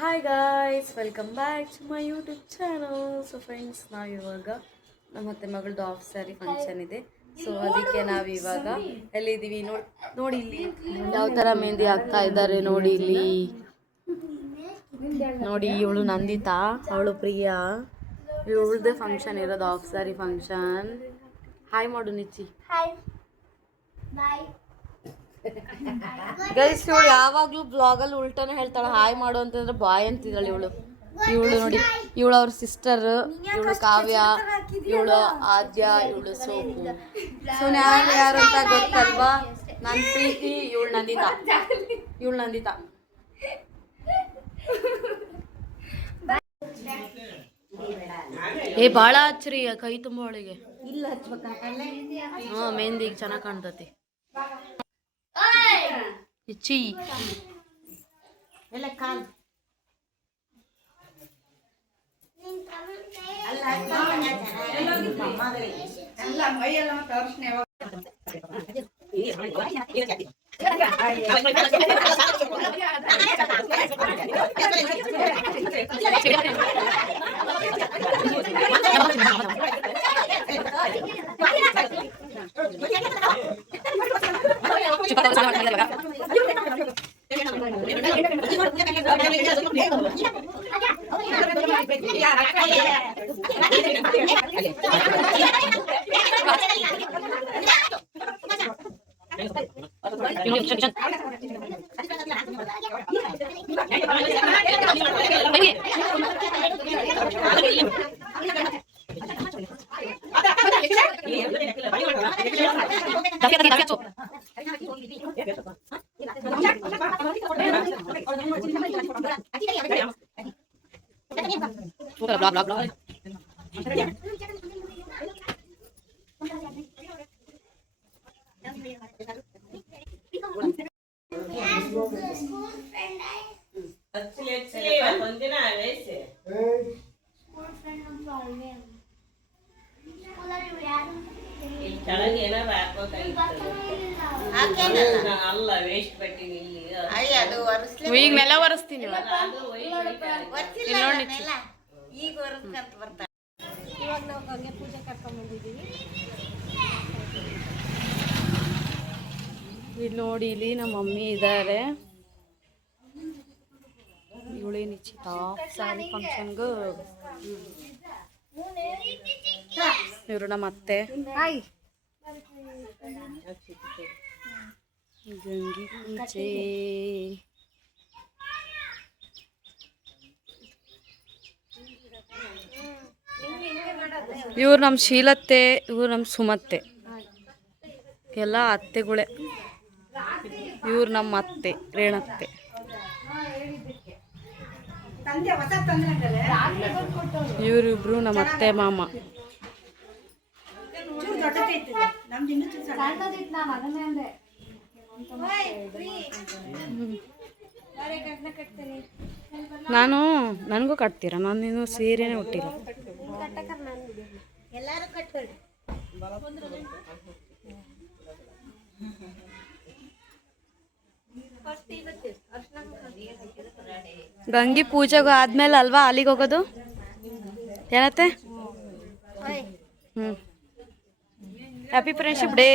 Hi guys, welcome back to my YouTube channel. So friends, ನಾವಿವಾಗ ನಮ್ಮ ಅತ್ತೆ ಮಗಳದ್ದು ಆಫ್ ಸ್ಯಾರಿ ಫಂಕ್ಷನ್ ಇದೆ. ಸೊ ಅದಕ್ಕೆ ನಾವಿವಾಗ ಎಲ್ಲಿದ್ದೀವಿ ನೋಡಿ ಇಲ್ಲಿ ಯಾವ ಥರ ಮೆಹಂದಿ ಹಾಕ್ತಾ ಇದ್ದಾರೆ ನೋಡಿ ಇಲ್ಲಿ. ನೋಡಿ, ಇವಳು ನಂದಿತಾ, ಅವಳು ಪ್ರಿಯಾ, ಇವಳದೇ ಫಂಕ್ಷನ್ ಇರೋದು, ಆಫ್ ಸ್ಯಾರಿ ಫಂಕ್ಷನ್. ಹಾಯ್ ಮಾಡು ನಿಚ್ಚಿ. ಗೈಸ್, ಇವಳು ಯಾವಾಗಲೂ ಬ್ಲಾಗಲ್ಲಿ ಉಲ್ಟಾನೆ ಹೇಳ್ತಾಳೆ. ಹಾಯ್ ಮಾಡು ಅಂತಂದ್ರೆ ಬಾಯ್ ಅಂತಿದ್ದಾಳೆ ಇವಳು. ನೋಡಿ, ಇವಳು ಅವ್ರ ಸಿಸ್ಟರ್, ಇವಳು ಕಾವ್ಯ, ಇವಳು ಆದ್ಯ, ಇವಳು ಸೋಪು. ಸೊ ನಾನು ಯಾರು ಅಂತ ಗೊತ್ತಲ್ವಾ? ನನ್ನ ಪ್ರೀತಿ, ಇವಳು ನಂದಿತಾ. ಏ ಭಾಳ ಹಚ್ಚ್ರಿ, ಕೈ ತುಂಬ ಅವಳಿಗೆ. ಹಾಂ, ಮೆಹಂದಿ ಈಗ ಚೆನ್ನಾಗಿ ಕಾಣ್ತತಿ. ಇಚ್ಚಿ ಎಲ್ಲ ಕಾಲ್ ಈಗ ನೆಲ ಒರೆಸ್ತೀನಿ. ಇಲ್ಲಿ ನೋಡಿ, ಇಲ್ಲಿ ನಮ್ಮ ಮಮ್ಮಿ ಇದ್ದಾರೆ. ಇವಳೇ ನಿಶ್ಚಿತ ಸ್ಯಾರಿ ಫಂಕ್ಷನ್ಗೂ. ಇವರು ನಮ್ಮ ಅತ್ತೆ ಗಂಗಿ ಪೂಜೆ. ಇವ್ರು ನಮ್ಮ ಶೀಲತ್ತೆ, ಇವ್ರು ನಮ್ಮ ಸುಮತ್ತೆ, ಎಲ್ಲ ಅತ್ತೆಗಳೇ. ಇವ್ರು ನಮ್ಮ ಅತ್ತೆ ರೇಣತ್ತೆ. ಇವರಿಬ್ರು ನಮ್ಮ ಅತ್ತೆ ಮಾಮ. ನನಗೂ ಕಟ್ತೀರಾ? ನಾನು ಇನ್ನೂ ಸೀರೆನೇ ಹುಟ್ಟಿಲ್ಲ. ಗಂಗಿ ಪೂಜೆಗೂ ಆದ್ಮೇಲೆ ಅಲ್ವಾ ಅಲ್ಲಿಗೆ ಹೋಗೋದು? ಏನತ್ತೆ? Happy friendship day.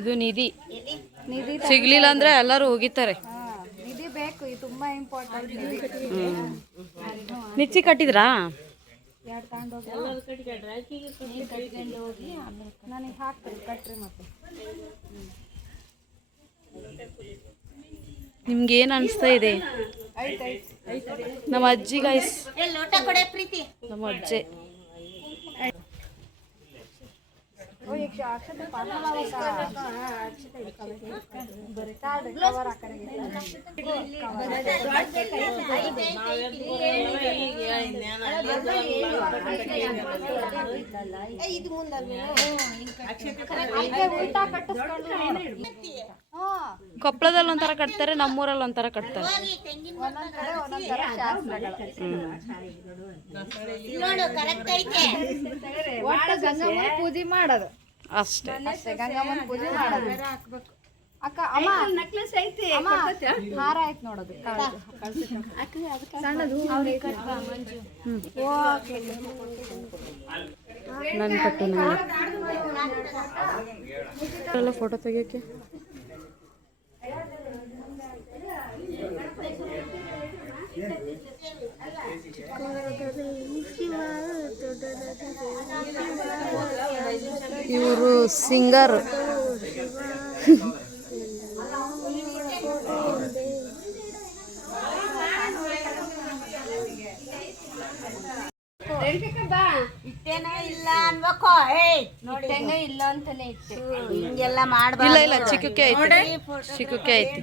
ಇದು ನಿಧಿ ಸಿಗ್ಲಿಲ್ಲ ಅಂದ್ರೆ ಎಲ್ಲರೂ ಹೋಗಿತಾರೆ. ನಿಚ್ಚಿ ಕಟ್ಟಿದ್ರಾ? ನಿಮ್ಗೆ ಏನ್ ಅನಿಸ್ತಾ ಇದೆ? ನಮ್ಮ ಅಜ್ಜಿ ಗೈಸ್, ನಮ್ಮ ಅಜ್ಜಿ ಕೊಪ್ಪಳದಲ್ಲಿ ಒಂಥರ ಕಟ್ತಾರೆ, ನಮ್ಮೂರಲ್ಲಿ ಒಂಥರ ಕಟ್ತಾರೆ. ಪೂಜೆ ಮಾಡೋದು ಅಷ್ಟೇ. ಗಂಗಮ್ಮನ ಪೂಜೆ ಮಾಡೋದು. ಅಕ್ಕ ಅಮ್ಮ ನೆಕ್ಲೆಸ್ ಐತಿ, ಹಾರ ಐತಿ ನೋಡೋದು ಸಣ್ಣದು. ನನ್ನ ಕಟ್ಟು ಎಲ್ಲ ಫೋಟೋ ತೆಗಿಯೋಕ್ಕೆ. ಇವರು ಸಿಂಗರ್. ಇಲ್ಲ ಅನ್ಬೇಕು. ಇಲ್ಲ ಅಂತಾನೆ ಇಟ್ಟೆ. ಹಿಂಗೆಲ್ಲ ಮಾಡ್ಬಾರ್ದು. ಇಲ್ಲ ಇಲ್ಲ, ಚಿಕ್ಕಕ್ಕೆ ಐತಿ, ಚಿಕ್ಕಕ್ಕೆ ಐತಿ.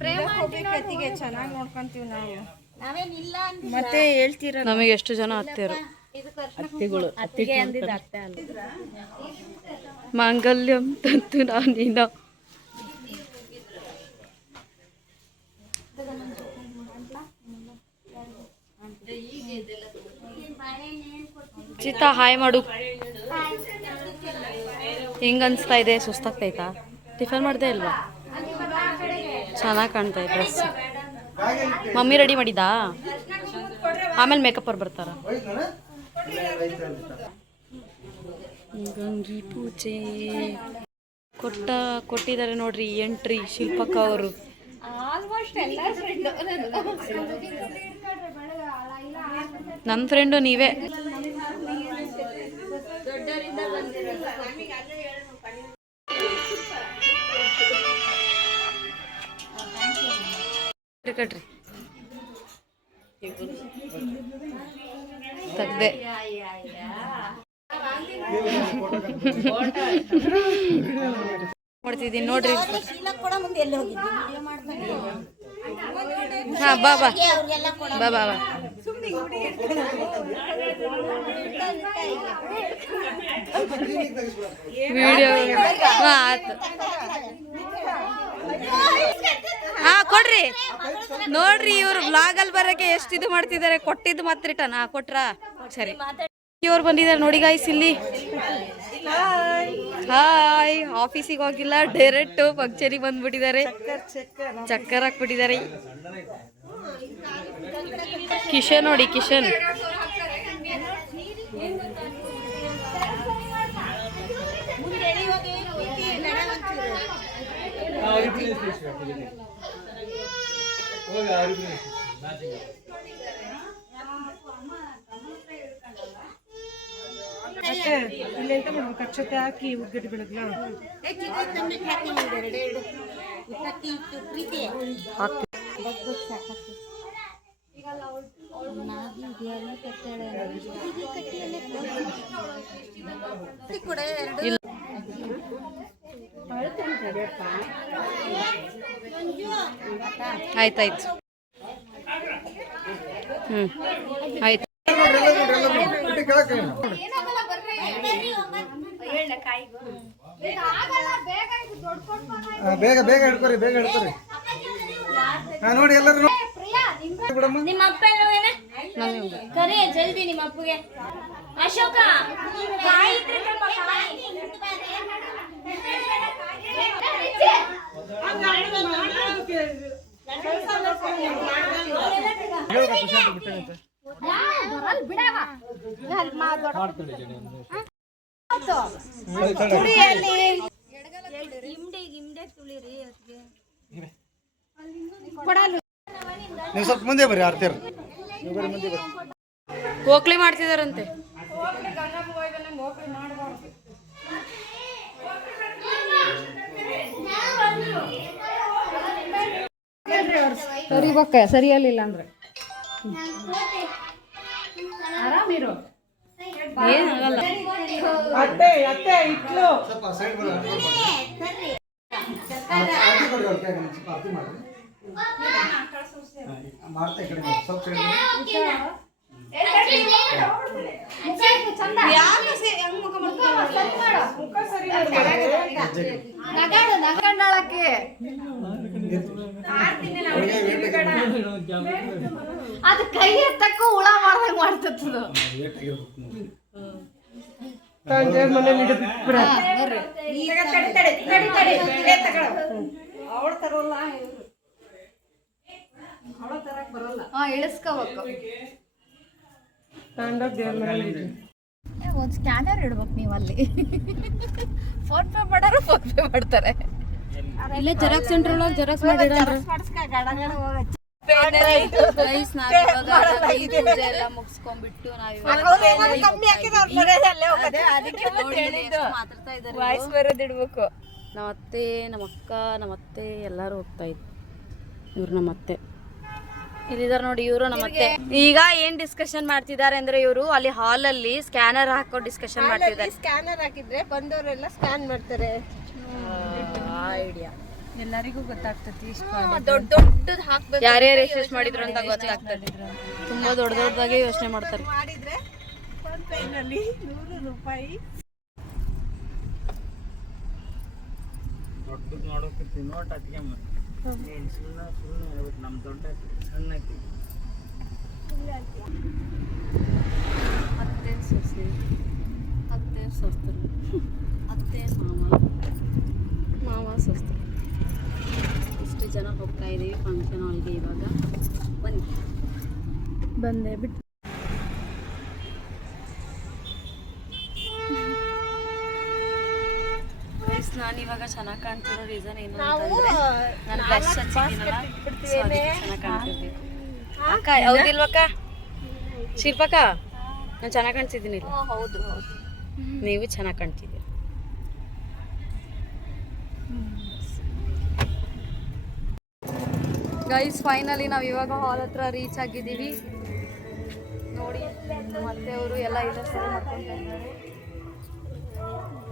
ಪ್ರೇಮತಿಗೆ ಚೆನ್ನಾಗಿ ನೋಡ್ಕೊಂತೀವಿ ನಾವು. ನಾವೇನಿಲ್ಲ ಮತ್ತೆ ಹೇಳ್ತೀರ. ನಮಗೆ ಎಷ್ಟು ಜನ ಅತ್ತೆರು, ಅತ್ತಿಗಳು, ಅತ್ತಿಗೆ ಅಂದಿದ್ದ ಅತ್ತೆ ಅಲ್ಲ. ಮಾಂಗಲ್ಯಂ ತಂತು ನಾನಿನ. ಚಿತಾ ಹಾಯ್ ಮಾಡು. ಹೆಂಗ ಅನ್ಸ್ತಾ ಇದೆ? ಸುಸ್ತಾಗ್ತೈತಾ? ಟಿಫನ್ ಮಾಡ್ದೆ ಇಲ್ವಾ? ಚೆನ್ನಾಗಿ ಕಾಣ್ತಾ ಇದೆ ಡ್ರೆಸ್. ಮಮ್ಮಿ ರೆಡಿ ಮಾಡಿದ್ದಾ? ಆಮೇಲೆ ಮೇಕಪ್ ಅವ್ರು ಬರ್ತಾರ. ಗಂಗಿ ಪೂಜೆ ಕೊಟ್ಟಿದ್ದಾರೆ ನೋಡ್ರಿ ಎಂಟ್ರಿ ಶಿಲ್ಪಕ್ಕ ಅವರು. ನನ್ನ ಫ್ರೆಂಡು ನೀವೇ. ಕಟ್ರಿ ತೆಗ್ದೆ. ಮಾಡ್ತಿದ್ದೀನಿ ನೋಡ್ರಿ. ಹಾ ಬಾ ಬಾ ಬಾ ಬಾ ಬಾ. ವಿಡಿಯೋ ಹಾ ಆಯ್ತು. ಹಾ ಕೊಡ್ರಿ ನೋಡ್ರಿ. ಇವ್ರು ವ್ಲಾಗಲ್ಲಿ ಬರೋಕ್ಕೆ ಎಷ್ಟು ಇದು ಮಾಡ್ತಿದ್ದಾರೆ. ಕೊಟ್ಟಿದ್ದು ಮತ್ತೆ ರಿಟರ್ನ್. ಹಾ ಕೊಟ್ರಾ? ಸರಿ. ಇವ್ರು ಬಂದಿದ್ದಾರೆ ನೋಡಿ ಗಾಯ್ಸ್ ಇಲ್ಲಿ. ಹಾಯ್. ಆಫೀಸಿಗೆ ಹೋಗಿಲ್ಲ, ಡೈರೆಕ್ಟ್ ಫಂಕ್ಷನಿಗೆ ಬಂದ್ಬಿಟ್ಟಿದ್ದಾರೆ. ಚಕ್ಕರ್ ಹಾಕ್ಬಿಟ್ಟಿದ್ದಾರೆ. ಕಿಶನ್ ನೋಡಿ, ಕಿಶನ್ ಇಲ್ಲಿ ಎಂತ ಮಾಡ್ಬೇಕು? ಅಕ್ಷತೆ ಹಾಕಿ ಉಗ್ಗಡ್ಡೆ ಬೆಳಗ್ಲ ಆಯ್ತಾಯ್ತು. ಆಯ್ತು. ಬೇಗ ಬೇಗ ಹಿಡ್ಕೊರಿ, ಬೇಗ ಹಿಡ್ಕೊರಿ. ನೋಡಿ ಎಲ್ಲರೂ ನಿಮ್ಮ ಅಪ್ಪ ಕರಿ ಜಲ್ದಿ ನಿಮ್ಮ ಅಪ್ಪಗೆ. ಅಶೋಕ ಕಾಯಿ ನೀವು ಸ್ವಲ್ಪ ಮುಂದೆ ಬರ್ರಿ. ಆರ್ತಿಯರ್ ಓಕ್ಲಿ ಮಾಡ್ತಿದಾರಂತೆ. ಸರಿಬೇಕ, ಸರಿಯಲ್ಲಿಲ್ಲ ಅಂದ್ರೆ ಆರಾಮಿರು. ಏನಾಗಲ್ಲ. ಅತ್ತೆ ಅತ್ತೆ ಇಟ್ಲು ಸ್ವಲ್ಪ ಸೈಡ್ ಬರ್ರಿ. ಮಾಡ್ತಾ ಈ ಕಡೆ ಸ್ವಲ್ಪ ಸೈಡ್ ಅದು ಕೈ ಎತ್ತಕ್ಕೂ ಹುಳ ಮಾಡ್ದಂಗ್ ಮಾಡ್ತದ. ತಂದೆ ಮನೇಲಿ ಬಿಡ ಇಳಿಸ್ಕೋಬೇಕು. ತಗೊಂಡೋಗಿ ದೇವ್ರ ಮನೇಲಿ ಇಡ್ರಿ. ಒಂದು ಸ್ಕ್ಯಾನರ್ ಇಡ್ಬೇಕು ನೀವು ಅಲ್ಲಿ. ಫೋನ್ ಪೇ ಮಾಡೋರು ಫೋನ್ ಪೇ ಮಾಡ್ತಾರೆ. ಇಲ್ಲೇ ಜೆರಾಕ್ಸ್ ಸೆಂಟರ್ ಒಳಗೆ ಜೆರಾಕ್ಸ್ ಮಾಡಿಡೋರು. ಪೂಜೆ ಎಲ್ಲ ಮುಗಿಸ್ಕೊಂಡ್ಬಿಟ್ಟು ಮಾತಾಡ್ತಾ ಇದ್ದಾರೆ. ನಮ್ಮ ಅತ್ತೆ, ನಮ್ಮ ಅಕ್ಕ, ನಮ್ಮ ಅತ್ತೆ ಎಲ್ಲರೂ ಹೋಗ್ತಾ ಇದ್ರು. ಇವ್ರು ನಮ್ಮ ಅತ್ತೆ ಇಲ್ಲಿದ್ದಾರೆ ನೋಡಿ. ಇವರು ನಮ್ಮ ಅತ್ತೆ. ಈಗ ಏನ್ ಡಿಸ್ಕಷನ್ ಮಾಡ್ತಿದ್ದಾರೆ ಅಂದ್ರೆ ಇವರು ಅಲ್ಲಿ ಹಾಲ್ ಅಲ್ಲಿ ಸ್ಕ್ಯಾನರ್ ಹಾಕೋ ಡಿಸ್ಕಷನ್ ಮಾಡ್ತಿದ್ದಾರೆ. ಸ್ಕ್ಯಾನರ್ ಹಾಕಿದ್ರೆ ಬಂದವರೆಲ್ಲ ಸ್ಕ್ಯಾನ್ ಮಾಡ್ತಾರೆ. ಐಡಿಯಾ ಎಲ್ಲರಿಗೂ ಗೊತ್ತಾಗ್ತತಿ. ದೊಡ್ಡ ದೊಡ್ಡದು ಹಾಕ್ಬೇಕು. ಯಾರ್ಯಾರು ಎಷ್ಟೆಷ್ಟು ಮಾಡಿದ್ರು ಅಂತ ಗೊತ್ತಾಗ್ತದೆ. ತುಂಬಾ ದೊಡ್ಡ ದೊಡ್ಡದಾಗಿ ಯೋಚನೆ ಮಾಡ್ತಾರೆ. ಮಾಡಿದ್ರೆ ಫೋನ್ ಪೇ ನಲ್ಲಿ 100 ರೂಪಾಯಿ. ದೊಡ್ಡದು ನೋಡೋಕೆ ನೋಟ್ ಅದಕ್ಕೆ ಸುಮ್ಮನೆ ನಮ್ಮ ದೊಡ್ಡ ಸಣ್ಣ ಅತ್ತೆ ಸೊಸೆ, ಅತ್ತೆ ಸೊಸ್ತರು, ಅತ್ತೆ ಮಾವ, ಮಾವ ಸೊಸ್ತರು, ಇಷ್ಟು ಜನ ಹೋಗ್ತಾ ಇದ್ದೀವಿ ಫಂಕ್ಷನ್ ಹಾಲ್ಗೆ. ಇವಾಗ ಬನ್ನಿ. ಬಂದೆ ಬಿಟ್ಟು ನಾನು ಇವಾಗ ಚೆನ್ನಾಗಿ ಕಾಣ್ತಿರೋ ರೀಸನ್ ಏನು ಅಂತಂದ್ರೆ ನಾನು ಬ್ಲಷ್ ಹಚ್ಚಿದ್ದೀನಲ್ಲ, ಸೊ ಅದಕ್ಕೆ ಚೆನ್ನಾಗಿ ಕಾಣ್ತಿರ್ಬೇಕು. ಅಕ್ಕ ಹೌದಿಲ್ವಕ್ಕ? ಶಿಲ್ಪಕ್ಕ ನಾನು ಚೆನ್ನಾಗಿ ಕಾಣ್ತಿದ್ದೀನಿ. ಹೌದು ಹೌದು, ನೀವು ಚೆನ್ನಾಗಿ ಕಾಣ್ತಿದ್ದೀರಿ. ಗೈಸ್ ಫೈನಲಿ ನಾವು ಇವಾಗ ಹಾಲ್ ಹತ್ರ ರೀಚ್ ಆಗಿದ್ದೀವಿ ನೋಡಿ. ಮತ್ತೆ ಅವರು ಎಲ್ಲ ಇಲ್ಲ ಸರಿ ಮಾಡ್ಕೊಳ್ತಾ ಇದ್ದಾರೆ.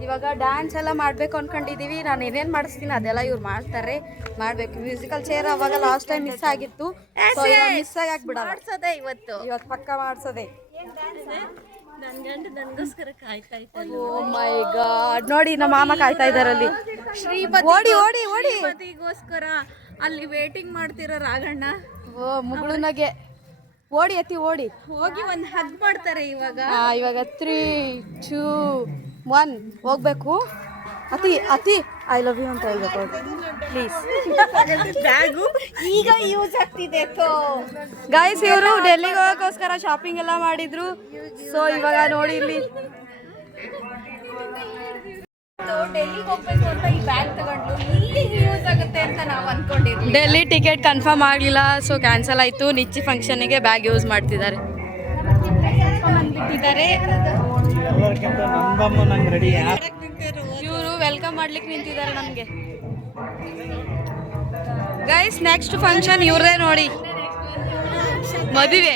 ಇವಾಗ ಡ್ಯಾನ್ಸ್ ಎಲ್ಲ ಮಾಡಬೇಕು ಅನ್ಕೊಂಡಿದ್ದೀವಿ. ನಾನು ಏನೇನು ಮಾಡಿಸ್ತೀನಿ ಅದೆಲ್ಲ ಇವ್ರು ಮಾಡ್ತಾರೆ, ಮಾಡಬೇಕು. ಮ್ಯೂಸಿಕಲ್ ಚೇರ್ ಅವಾಗ ಲಾಸ್ಟ್ ಟೈಮ್ ಮಿಸ್ ಆಗಿತ್ತು, ಸೊ ಇವಾಗ ಮಿಸ್ ಆಗಿಬಿಡೋದು. ಮಾಡ್ಸೋದೆ ಇವತ್ತು ಪಕ್ಕ ಮಾಡ್ಸೋದೆ. ಓ ಮೈ ಗಾಡ್, ನೋಡಿ ನಮ್ಮ ಮಾಮ ಕಾಯ್ತಾ ಇದ್ದಾರೆ ಅಲ್ಲಿ. ಓಡಿ ಓಡಿ ಓಡಿ ಗೋಸ್ಕರ ಅಲ್ಲಿ ವೇಟಿಂಗ್ ಮಾಡ್ತಿರೋ ರಾಘಣ್ಣ. ಓ ಮುಗುಳುನಗೆ ಓಡಿ ಎತ್ತಿ ಓಡಿ ಹೋಗಿ ಒಂದು ಹಗ್ ಮಾಡ್ತಾರೆ ಇವಾಗ. ಇವಾಗ 3, 2, 1 ಹೋಗ್ಬೇಕು. ಅತಿ ಅತಿ ಐ ಲವ್ ಯು ಅಂತ ಹೇಳ್ಬೇಕು ಪ್ಲೀಸ್. ಬ್ಯಾಗು ಈಗ ಯೂಸ್ ಆಗ್ತಿದೆ. ಗೈಸ್ ಇವರು ಡೆಲ್ಲಿಗೆ ಹೋಗೋಕ್ಕೋಸ್ಕರ ಶಾಪಿಂಗ್ ಎಲ್ಲ ಮಾಡಿದ್ರು. ಸೊ ಇವಾಗ ನೋಡಿ ಇಲ್ಲಿ ಡೆಲ್ಲಿಗೆ ಹೋಗ್ಬೇಕು ಅಂತ ಈ ಬ್ಯಾಗ್ ತಗೊಂಡ್ಲು. ಇಲ್ಲಿ ಯೂಸ್ ಆಗುತ್ತೆ ಅಂತ ನಾವು ಅನ್ಕೊಂಡಿದ್ವಿ. ಡೆಲ್ಲಿ ಟಿಕೆಟ್ ಕನ್ಫರ್ಮ್ ಆಗಲಿಲ್ಲ, ಸೊ ಕ್ಯಾನ್ಸಲ್ ಆಯಿತು. ನಿಚ್ಚಿ ಫಂಕ್ಷನಿಗೆ ಬ್ಯಾಗ್ ಯೂಸ್ ಮಾಡ್ತಿದ್ದಾರೆ. ಬಿಟ್ಟಿದ್ದಾರೆ. ಇವರು ವೆಲ್ಕಮ್ ಮಾಡ್ಲಿಕ್ಕೆ ನಿಂತಿದ್ದಾರೆ ನಮಗೆ. ಗೈಸ್ ನೆಕ್ಸ್ಟ್ ಫಂಕ್ಷನ್ ಇವ್ರದೇ ನೋಡಿ, ಮದುವೆ.